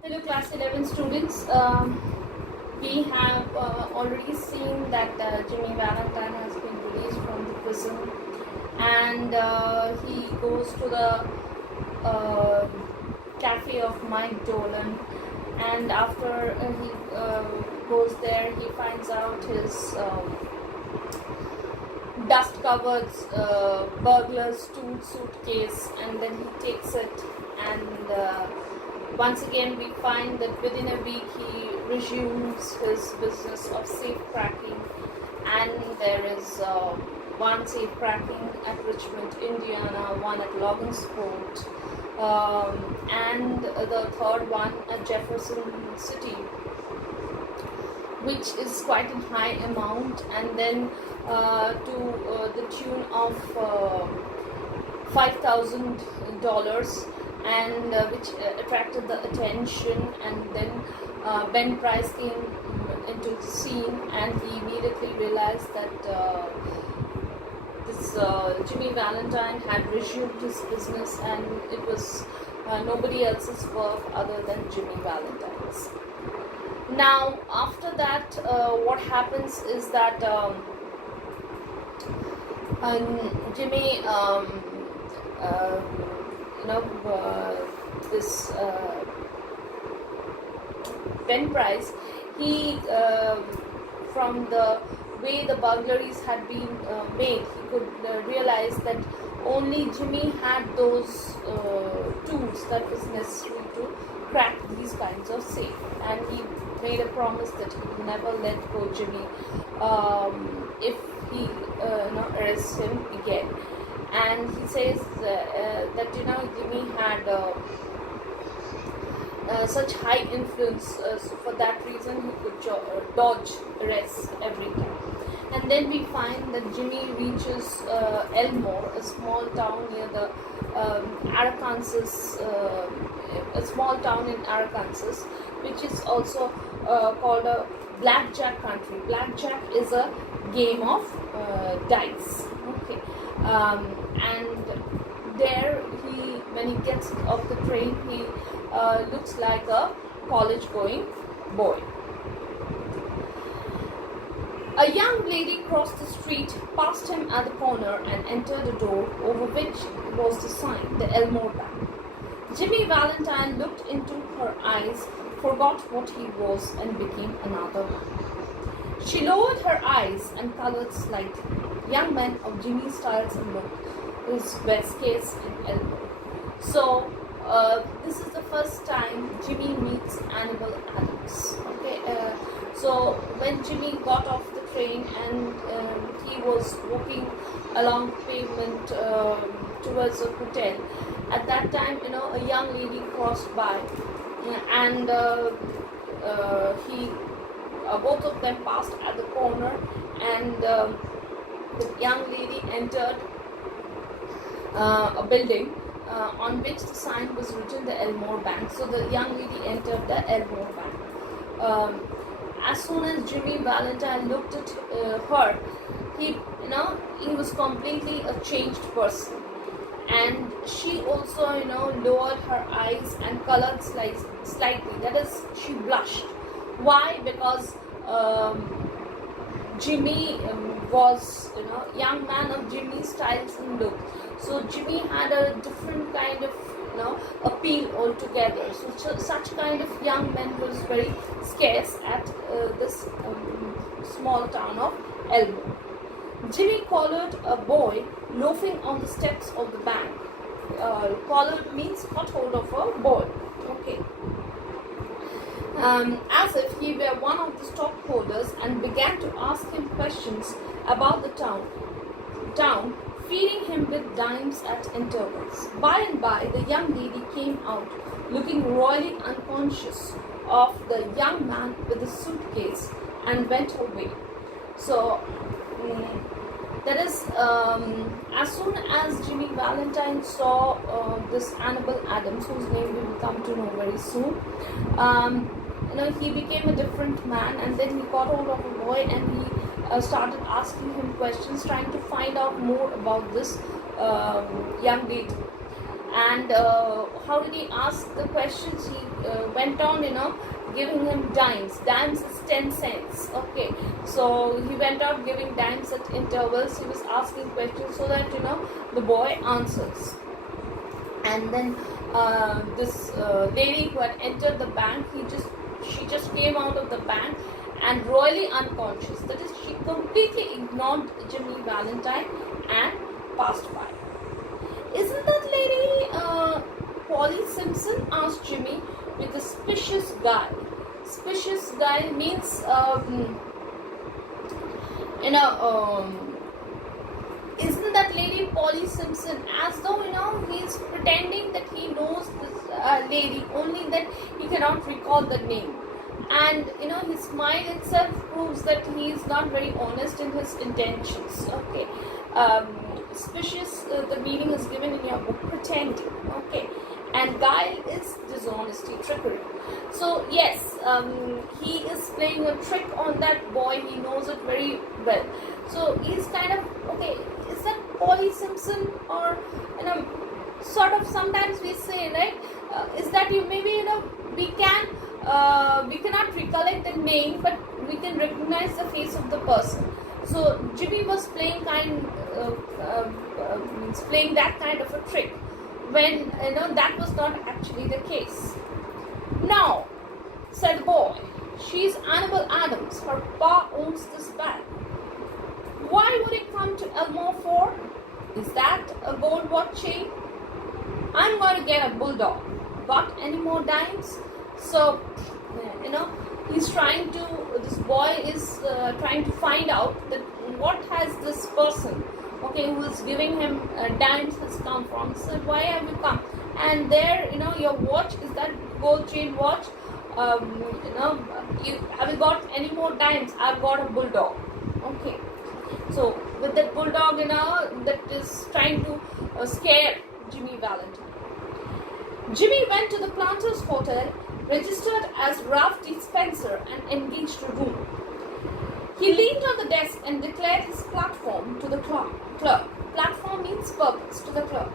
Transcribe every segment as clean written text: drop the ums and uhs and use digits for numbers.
Hello, class 11 students. We have already seen that Jimmy Valentine has been released from the prison, and he goes to the cafe of Mike Dolan. And after he goes there, he finds out his dust-covered burglar's tool suitcase, and then he takes it. And once again, we find that within a week he resumes his business of safe cracking, and there is one safe cracking at Richmond, Indiana, one at Logansport, and the third one at Jefferson City, which is quite a high amount, and then to the tune of $5,000, and which attracted the attention. And then Ben Price came into the scene, and he immediately realized that this Jimmy Valentine had resumed his business, and it was nobody else's work other than Jimmy Valentine's. Now, after that, what happens is that Jimmy, uh, this Ben Price, he, from the way the burglaries had been made, he could realize that only Jimmy had those tools that was necessary to crack these kinds of safe, and he made a promise that he will never let go Jimmy if he arrests him again. And he says that Jimmy had such high influence, so for that reason he could dodge arrests every time. And then we find that Jimmy reaches Elmore, a small town near the Arkansas, a small town in Arkansas, which is also called a blackjack country. Blackjack is a game of dice. Okay, and there when he gets off the train, he looks like a college-going boy. A young lady crossed the street, passed him at the corner, and entered a door over which was the sign, the Elmore Bank. Jimmy Valentine looked into her eyes, forgot what he was, and became another man. She lowered her eyes and colored slightly. Young men of Jimmy's styles and look, his best case in Elmore. So, this is the first time Jimmy meets Annabelle Adams. Okay, so when Jimmy got off the train, and he was walking along the pavement towards a hotel, at that time, a young lady crossed by, and he both of them passed at the corner, and the young lady entered a building on which the sign was written, the Elmore Bank. So the young lady entered the Elmore Bank. As soon as Jimmy Valentine looked at her, he was completely a changed person, and she also lowered her eyes and colored slightly. That is, she blushed. Why? Because Jimmy was young man of Jimmy's styles and look. So Jimmy had a different kind of appeal altogether. So such kind of young men was very scarce at this small town of Elmore. Jimmy collared a boy loafing on the steps of the bank. Collared means caught hold of a boy. Okay. As if he were one of the stockholders, and began to ask him questions about the town, feeding him with dimes at intervals. By and by, the young lady came out, looking royally unconscious of the young man with the suitcase, and went her way. So, that is, as soon as Jimmy Valentine saw this Annabelle Adams, whose name we will come to know very soon, he became a different man, and then he got hold of a boy, and he started asking him questions, trying to find out more about this young lady. And how did he ask the questions? He went on, giving him dimes. Dimes is 10 cents. Okay, so he went out giving dimes at intervals. He was asking questions so that the boy answers. And then this lady who had entered the bank, she just came out of the bank and royally unconscious. That is, she completely ignored Jimmy Valentine and passed by. Isn't that lady Polly Simpson? Asked Jimmy with a suspicious guy. Suspicious guy means, isn't that lady Polly Simpson? As though, he's pretending that he knows this lady, only that he cannot recall the name. And, his smile itself proves that he is not very honest in his intentions. Okay. Suspicious, the meaning is given in your book, pretending. Okay. And guile is dishonesty, trickery. So yes, he is playing a trick on that boy. He knows it very well. So he's kind of, okay, is that Polly Simpson? Or sort of, sometimes we say, right, is that you, maybe we cannot recollect the name, but we can recognize the face of the person. So Jimmy was playing playing that kind of a trick, when that was not actually the case. Now, said the boy, she's Annabel Adams. Her pa owns this bank. Why would he come to Elmore for? Is that a gold watch chain? I'm going to get a bulldog. Got any more dimes? So, he's trying to, this boy is trying to find out that what has this person, okay, who is giving him dimes has come from. So why have you come? And there, your watch, is that gold chain watch? Have you got any more dimes? I've got a bulldog. Okay. So with that bulldog, that is trying to scare Jimmy Valentine. Jimmy went to the Planters Hotel, registered as Ralph D. Spencer, and engaged a room. He leaned on the desk and declared his platform to the clerk. Platform means purpose, to the clerk.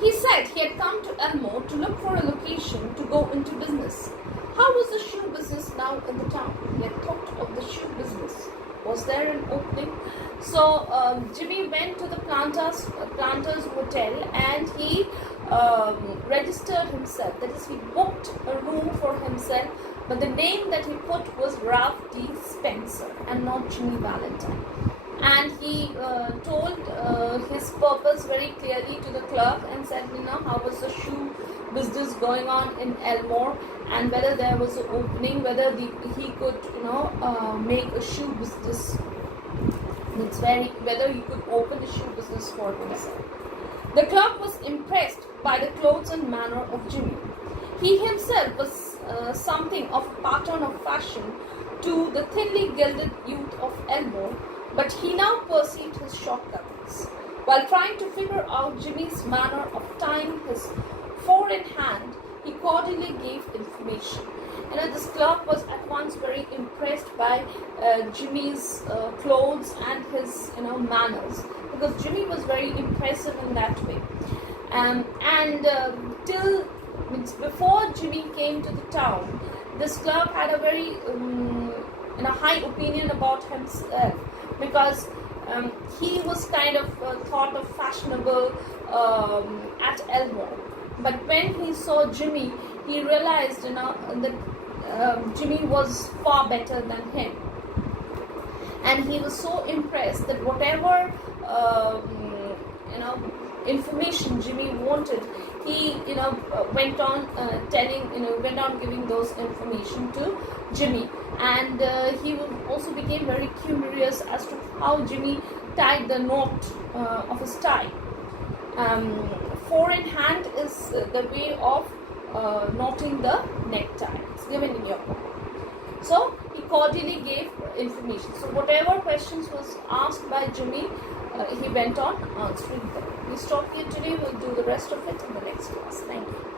He said he had come to Elmore to look for a location to go into business. How was the shoe business now in the town? He had thought of the shoe business. Was there an opening? So Jimmy went to the Planters Hotel and he registered himself. That is, he booked a room for himself, but the name that he put was Ralph D. Spencer and not Jimmy Valentine. And he told his purpose very clearly to the clerk and said, how was the shoe business going on in Elmore, and whether there was an opening, whether he could, make a shoe business. Whether he could open a shoe business for himself. The clerk was impressed by the clothes and manner of Jimmy. He himself was something of a pattern of fashion to the thinly gilded youth of Elmore, but he now perceived his shortcomings. While trying to figure out Jimmy's manner of tying his four in hand, he cordially gave information. This clerk was at once very impressed by Jimmy's clothes and his manners, because Jimmy was very impressive in that way. Till before Jimmy came to the town, this clerk had a very high opinion about himself, because he was kind of thought of fashionable at Elmore. But when he saw Jimmy, he realized that Jimmy was far better than him, and he was so impressed that whatever information Jimmy wanted, he went on giving those information to Jimmy, and he also became very curious as to how Jimmy tied the knot of his tie. Four in hand is the way of knotting the necktie. It's given in your book. So he cordially gave information. So whatever questions was asked by Jimmy, he went on answering them. We stop here today. We'll do the rest of it in the next class. Thank you.